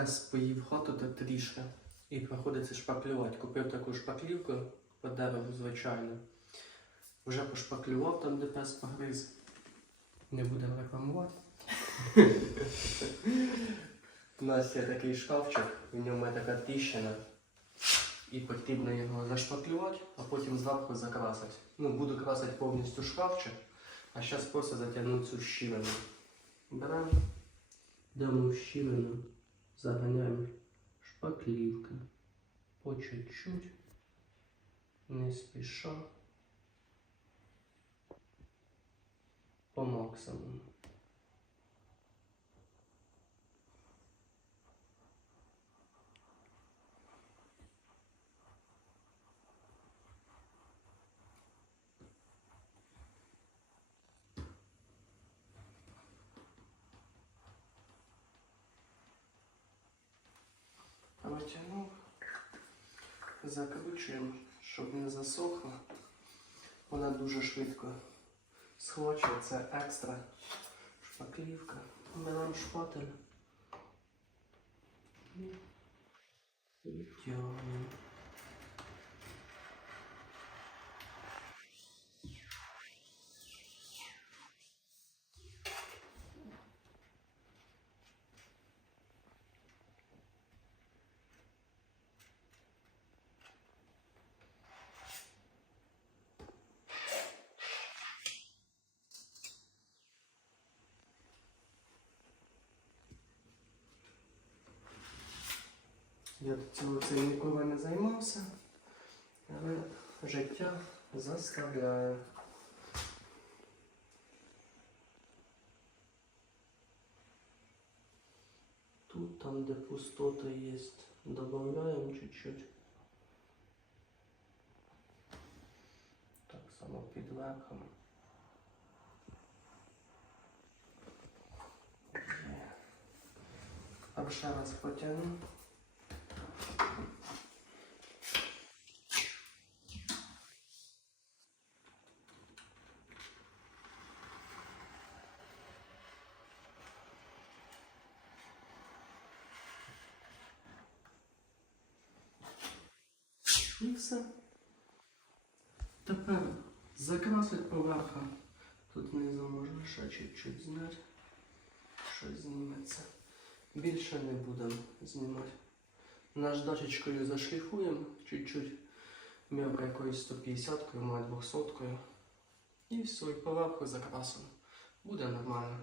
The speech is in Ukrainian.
Пес поїв хату трішки. І приходиться шпаклювати. Купив таку шпаклівку по дереву, звичайно. Вже пошпаклював там, де пес погриз. Не будемо рекламувати. У нас є такий шкафчик, в ньому є така тріщина. І потрібно його зашпаклювати, а потім зверху закрасити. Ну, буду красити повністю шкафчик, а зараз просто затягну цю щілину. Беремо, йдемо в щілину, заганяємо шпаклівки. По чуть-чуть, не спіша, по максимуму. Витягнув, закручуємо, щоб не засохла. Вона дуже швидко схвачує, це екстра шпаклівка. Беремо шпатель. І Я до цього цим ніколи не займався, але життя заставляє. Тут, там, де пустота є, додаємо чуть-чуть. Так само під. А ще раз потягну. Все. Тепер закрасить поверха. Тут внизу можна ще чуть-чуть зняти. Щось зніметься. Більше не будемо знімати. Наждачечкою зашліфуємо чуть-чуть. М'яко якоюсь 150-кою, має 200-кою. І все, і поверху закрасимо. Буде нормально.